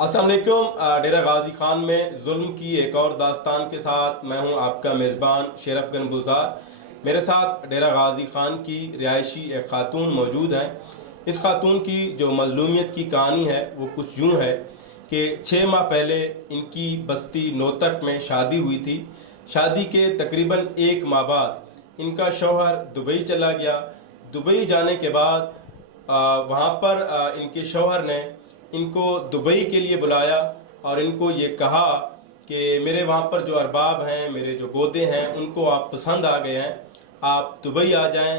अस्सलाम वालेकुम। डेरा गाजी खान में जुल्म की एक और दास्तान के साथ मैं हूं आपका मेज़बान शेरफगन बुज़दार। मेरे साथ डेरा गाजी खान की रिहायशी एक खातून मौजूद हैं। इस खातून की जो मज़लूमियत की कहानी है वो कुछ यूँ है कि 6 माह पहले इनकी बस्ती नोतक में शादी हुई थी। शादी के तकरीबन 1 माह बाद इनका शौहर दुबई चला गया। दुबई जाने के बाद वहाँ पर इनके शौहर ने इनको दुबई के लिए बुलाया और इनको ये कहा कि मेरे वहाँ पर जो अरबाब हैं, मेरे जो गोदे हैं, उनको आप पसंद आ गए हैं, आप दुबई आ जाएं।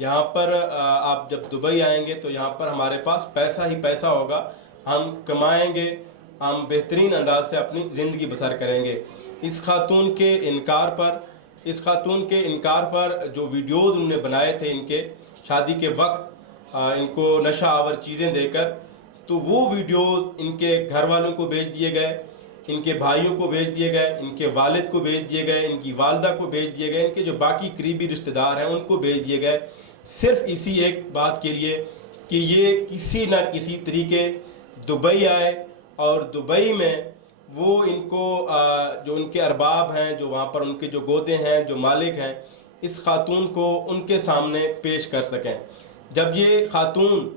यहाँ पर आप जब दुबई आएंगे तो यहाँ पर हमारे पास पैसा ही पैसा होगा, हम कमाएंगे, हम बेहतरीन अंदाज से अपनी ज़िंदगी बसर करेंगे। इस खातून के इनकार पर जो वीडियोज़ उन्होंने बनाए थे इनके शादी के वक्त इनको नशा आवर चीज़ें देकर, तो वो वीडियोज़ इनके घर वालों को भेज दिए गए, इनके भाइयों को भेज दिए गए, इनके वालिद को भेज दिए गए, इनकी वालदा को भेज दिए गए, इनके जो बाकी करीबी रिश्तेदार हैं उनको भेज दिए गए, सिर्फ इसी एक बात के लिए कि ये किसी न किसी तरीके दुबई आए और दुबई में वो इनको जो उनके अरबाब हैं, जो वहाँ पर उनके जो गोदे हैं, जो मालिक हैं, इस खातून को उनके सामने पेश कर सकें। जब ये खातून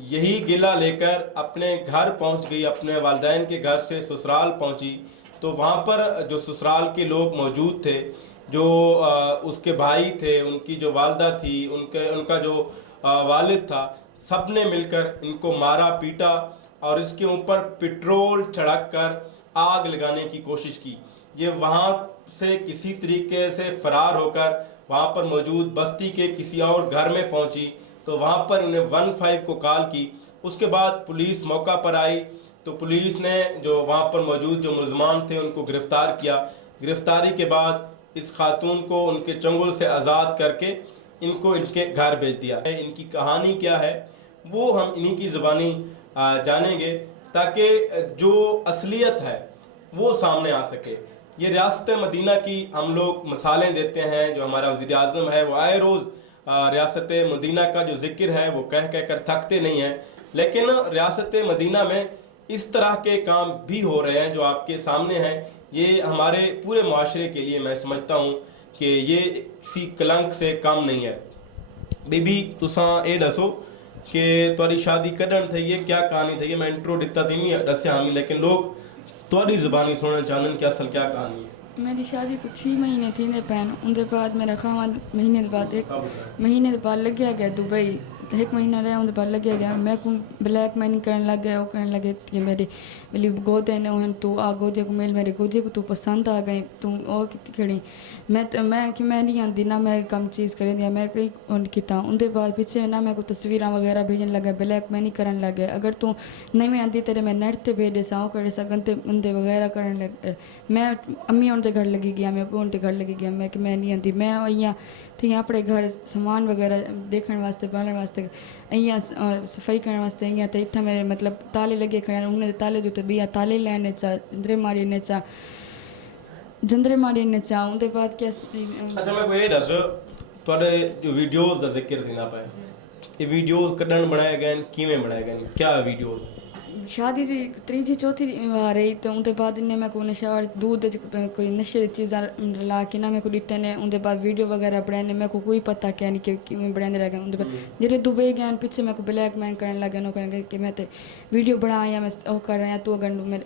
यही गिला लेकर अपने घर पहुंच गई, अपने वालिदैन के घर से ससुराल पहुंची, तो वहाँ पर जो ससुराल के लोग मौजूद थे, जो उसके भाई थे, उनकी जो वालदा थी, उनका जो वालिद था, सब ने मिलकर इनको मारा पीटा और इसके ऊपर पेट्रोल छिड़क कर आग लगाने की कोशिश की। ये वहाँ से किसी तरीके से फरार होकर वहाँ पर मौजूद बस्ती के किसी और घर में पहुँची, तो वहाँ पर उन्हें 15 को कॉल की। उसके बाद पुलिस मौका पर आई, तो पुलिस ने जो वहाँ पर मौजूद जो मुलजमान थे उनको गिरफ़्तार किया। गिरफ़्तारी के बाद इस खातून को उनके चंगुल से आज़ाद करके इनको इनके घर भेज दिया। इनकी कहानी क्या है वो हम इन्हीं की ज़ुबानी जानेंगे, ताकि जो असलियत है वो सामने आ सके। ये रियासत मदीना की हम लोग मिसालें देते हैं। जो हमारा वज़ीर आज़म है वो आए रोज़ रियासत मदीना का जो ज़िक्र है वो कह कह कर थकते नहीं हैं, लेकिन रियासत मदीना में इस तरह के काम भी हो रहे हैं जो आपके सामने हैं। ये हमारे पूरे माशरे के लिए मैं समझता हूँ कि ये किसी कलंक से कम नहीं है। बीबी तुसां ये दसो कि तुहारी शादी कदन थी है, क्या कहानी थी है? मैं इंट्रो दिता थी नहीं दसिया हमी, लेकिन लोग तुहारी ज़ुबानी सुनना चाहते कि असल क्या कहानी है। मेरी शादी को 6 महीने थी ने पैन उनके बाद मेरा खावन महीने बाद 1 महीने बाद लग गया दुबई। तो 1 महीना रहा उनके बाद लग गया मैं को ब्लैक मैनिंग करने लग गया। वो करने लगे कि मेरी गोदे ने उन तू आ गोदे को मेरे गोदे को तू पसंद आ गई, तू और कितनी खड़ी मैं कि मैं नहीं आती ना, मैं कम चीज़ कर दिया, मैं कहीं उन किता उनके बाद पीछे ना मैं को तस्वीर वगैरह भेजने लगे, ब्लैक मैनिंग करने लगे। अगर तू नहीं आती तेरे मैं नेट ते भेज सा कर सा गंदे बंदे वगैरह करने लगे। मैं अम्मी उनके घर लगी गया, मैं उनके घर लगी गया, मैं कि मैं नहीं आती। मैं अँ थी अपने घर सामान वगैरह देखने वास्ते पालने वास्ते अँ सफाई करने वास्ते अँ तो इतना मेरे मतलब ताले लगे खड़े उन्हें ताले जो बिया ताले लैने चा जंदरे मारी चा उनके बाद क्या। अच्छा मैं कोई दस तुहाडे जो वीडियोज़ का जिक्र देना पाए, ये वीडियोज़ कदन बनाए गए, किवें बनाए गए, क्या वीडियोज़? शादी की 3 चौथी बार रही तो उनके बाद इन्हें मैं को नशा दूध कोई नशे चीज़ा ला के ना मैं को दिते ने। उनके बाद वीडियो वगैरह बनाने मैं को कोई पता क्या नहीं कि मैं बनाने लगे। उनके बाद जेरे दुबई गए पीछे मैं को ब्लैक मैन करने लगे नो करेंगे कि मैं तो वीडियो बना या मैं वो कर रहा तू अगर मैं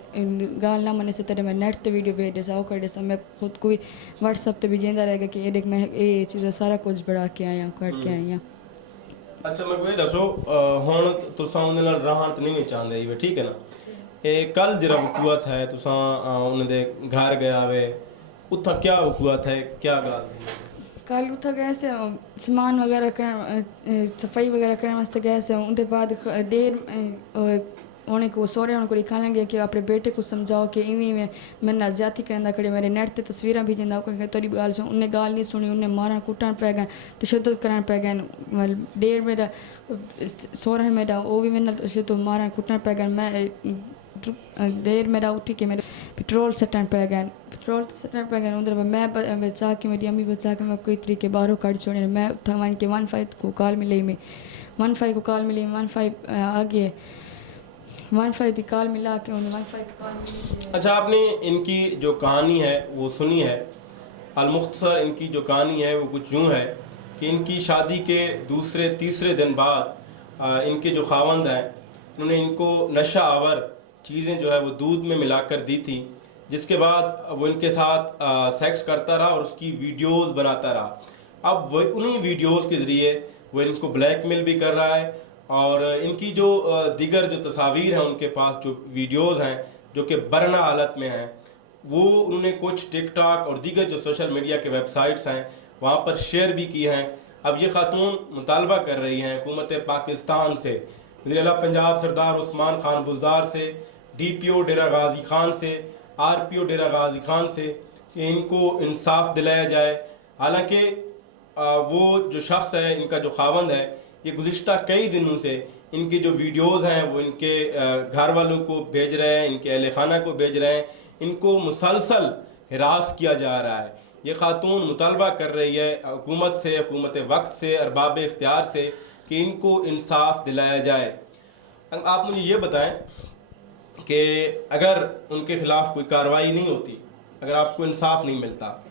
गाल ना मने से तेरे मैं नेट ते वीडियो भेज देसा वो कर देसा। मैं खुद कोई व्हाट्सअप ते भी जेंदा रहेगा कि ये देख मैं ये चीज़ें सारा कुछ बढ़ा के आया करके आया। अच्छा मैं कोई दसो हुण तुसां उहदे नाल रहण ते नहीं चाहते जी, ठीक है ना? ये कल जरा वकूआ था तुसां उन्हें घर गया वे, उत्था क्या वकूआ था, क्या गल थी? कल उठा गए से सामान वगैरह कर सफाई वगैरह करने वास्ते गए से। उनके बाद देर उन्हें को सोरे उनको दिखाने लगे कि अपने बेटे को समझाओ कि इवें इवें मैंने ना ज्यादा कहना खड़े मेरे नेट ते तस्वीर भी जिंदा तेरी गाल सुन। उन्हें गाल नहीं सुनी, उन्हें मारन कुटन पै गए, तशद्दुद करन पै गए। देर मेरा सोरा मेरा वो भी मैंने तशद्दुद मारन कुटन पै गए। मैं देर मेरा उठी के मेरे पेट्रोल सटन पै गए, पेट्रोल सटन पै गए। उधर मैं बचा के मेरी अम्मी बचा के मैं कोई तरीके बाहरों कट छोड़े। मैं था वन के 15 को कॉल मिली, मैं 15 को कॉल मिली, 15 आ गए वाईफाई की कॉल मिला के उन्हें वाईफाई की कॉल मिली। अच्छा, आपने इनकी जो कहानी है वो सुनी है। अलमुख्तसर इनकी जो कहानी है वो कुछ यूँ है कि इनकी शादी के दूसरे तीसरे दिन बाद इनके जो खावंद हैं उन्होंने इनको नशा आवर चीज़ें जो है वो दूध में मिलाकर दी थी, जिसके बाद वो इनके साथ सेक्स करता रहा और उसकी वीडियोस बनाता रहा। अब वो उन्हीं वीडियोस के ज़रिए वो इनको ब्लैकमेल भी कर रहा है और इनकी जो दीगर जो तस्वीर हैं उनके पास जो वीडियोस हैं जो कि बरना हालत में हैं, वो उन्होंने कुछ टिकटॉक और दीगर जो सोशल मीडिया के वेबसाइट्स हैं वहाँ पर शेयर भी की हैं। अब ये खातून मुतालबा कर रही हैं हुकूमत पाकिस्तान से, वज़ीर आला पंजाब सरदार उस्मान खान बुज़दार से, DPO डेरा गाजी खान से, RPO डेरा गाजी खान से कि इनको इंसाफ दिलाया जाए। हालांकि वो जो शख्स है, इनका जो खावंद है, ये गुज़िश्ता कई दिनों से इनकी जो वीडियोस हैं वो इनके घर वालों को भेज रहे हैं, इनके अहल खाना को भेज रहे हैं, इनको मुसलसल हिरास किया जा रहा है। ये खातून मुतालबा कर रही है हुकूमत से, हुकूमत वक्त से, अरबाब इख्तियार से कि इनको इंसाफ दिलाया जाए। आप मुझे ये बताएं कि अगर उनके ख़िलाफ़ कोई कार्रवाई नहीं होती, अगर आपको इंसाफ नहीं मिलता,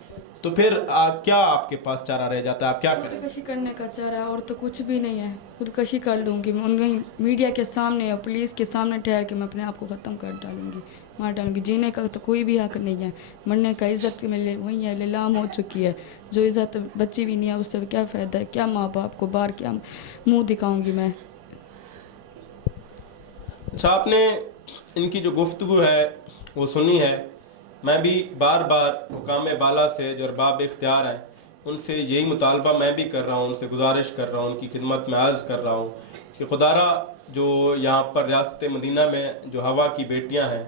तो फिर क्या आपके पास चारा रह जाता है? आप क्या करें? खुदकशी करने का चारा है और तो कुछ भी नहीं है। खुदकशी कर लूँगी उनमें मीडिया के सामने या पुलिस के सामने ठहर के मैं अपने आप को ख़त्म कर डालूँगी, मार डालूँगी। जीने का तो कोई भी हक नहीं है, मरने का इज़्ज़त के मिले वही है, नीलाम हो चुकी है। जो इज़्ज़त बच्ची भी नहीं है उससे क्या फ़ायदा है? क्या माँ बाप को बाहर क्या मुँह दिखाऊँगी मैं? अच्छा, आपने इनकी जो गुफ्तगू है वो सुनी है। मैं भी बार बार हुकाम बाला से जो अरबाब इख्तियार हैं उनसे यही मुतालबा मैं भी कर रहा हूँ, उनसे गुजारिश कर रहा हूँ, उनकी खिदमत में अर्ज़ कर रहा हूँ कि खुदारा जो यहाँ पर रियासत मदीना में जो हवा की बेटियाँ हैं,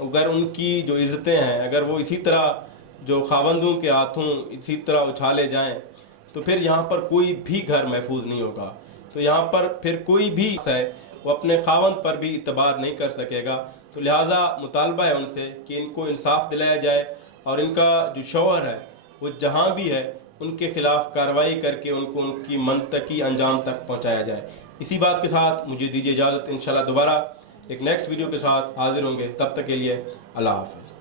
अगर उनकी जो इज़्ज़तें हैं अगर वो इसी तरह जो खावंदों के हाथों इसी तरह उछाले जाएँ तो फिर यहाँ पर कोई भी घर महफूज नहीं होगा। तो यहाँ पर फिर कोई भी है वो अपने खावंद पर भी इतबार नहीं कर सकेगा। तो लिहाजा मुतालबा है उनसे कि इनको इंसाफ दिलाया जाए और इनका जो शौहर है वो जहाँ भी है उनके ख़िलाफ़ कार्रवाई करके उनको उनकी मंतकी अंजाम तक पहुँचाया जाए। इसी बात के साथ मुझे दीजिए इजाज़त। इंशाल्लाह दोबारा एक नेक्स्ट वीडियो के साथ हाजिर होंगे। तब तक के लिए अल्लाह हाफ़िज़।